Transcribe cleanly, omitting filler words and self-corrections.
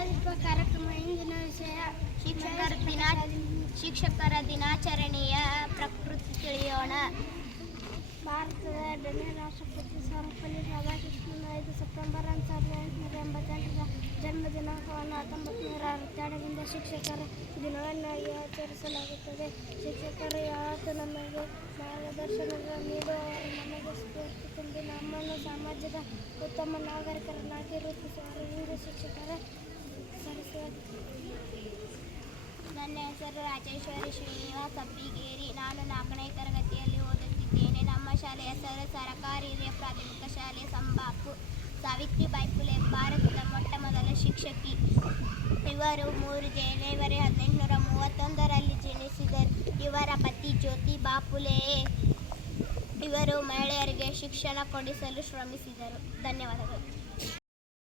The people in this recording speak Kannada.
ಕಾರ್ಯಕ್ರಮ ಇಂದಿನ ವಿಷಯ ಶಿಕ್ಷಕರ ದಿನಾಚರಣೆಯ ಪ್ರಕೃತಿ ತಿಳಿಯೋಣ. ಭಾರತದ 2ನೇ ರಾಷ್ಟ್ರಪತಿ ಸರ್ವಪಲ್ಲಿ ರಾಧಾಕೃಷ್ಣನ್ 5 ಸೆಪ್ಟೆಂಬರ್ 1888ರ ಜನ್ಮ ದಿನಾಂಕವನ್ನು 1962ರಿಂದ ಶಿಕ್ಷಕರ ದಿನವನ್ನಾಗಿ ಆಚರಿಸಲಾಗುತ್ತದೆ. ಶಿಕ್ಷಕರು ಯಾವತ್ತೂ ನಮಗೆ ಮಾರ್ಗದರ್ಶನ ನೀಡುವವರು, ನಮಗೆ ಸ್ಫೂರ್ತಿ ತುಂಬಿ ನಮ್ಮನ್ನು ಸಮಾಜದ ಉತ್ತಮ ನಾಗರಿಕರನ್ನಾಗಿ ರೂಪಿಸುವರು. ಇಂದು ಶಿಕ್ಷಕರ ಸರಸ್ವತಿ. ನನ್ನ ಹೆಸರು ರಾಜೇಶ್ವರಿ ಶ್ರೀನಿವಾಸ್ ಅಬ್ಬಿಗೇರಿ. ನಾನು 4ನೇ ತರಗತಿಯಲ್ಲಿ ಓದುತ್ತಿದ್ದೇನೆ. ನಮ್ಮ ಶಾಲೆಯ ಹೆಸರು ಸರಕಾರಿ ಹಿರಿಯ ಪ್ರಾಥಮಿಕ ಶಾಲೆ ಸಂಬಾಪುರ್. ಸಾವಿತ್ರಿಬಾಯಿ ಫುಲೆ ಭಾರತದ ಮೊಟ್ಟ ಮೊದಲ ಶಿಕ್ಷಕಿ. ಇವರು 3 ಜನವರಿ 1831ರಲ್ಲಿ ಜನಿಸಿದರು. ಇವರ ಪತಿ ಜ್ಯೋತಿಬಾ ಫುಲೆ. ಇವರು ಮಹಿಳೆಯರಿಗೆ ಶಿಕ್ಷಣ ಕೊಡಿಸಲು ಶ್ರಮಿಸಿದರು. ಧನ್ಯವಾದಗಳು.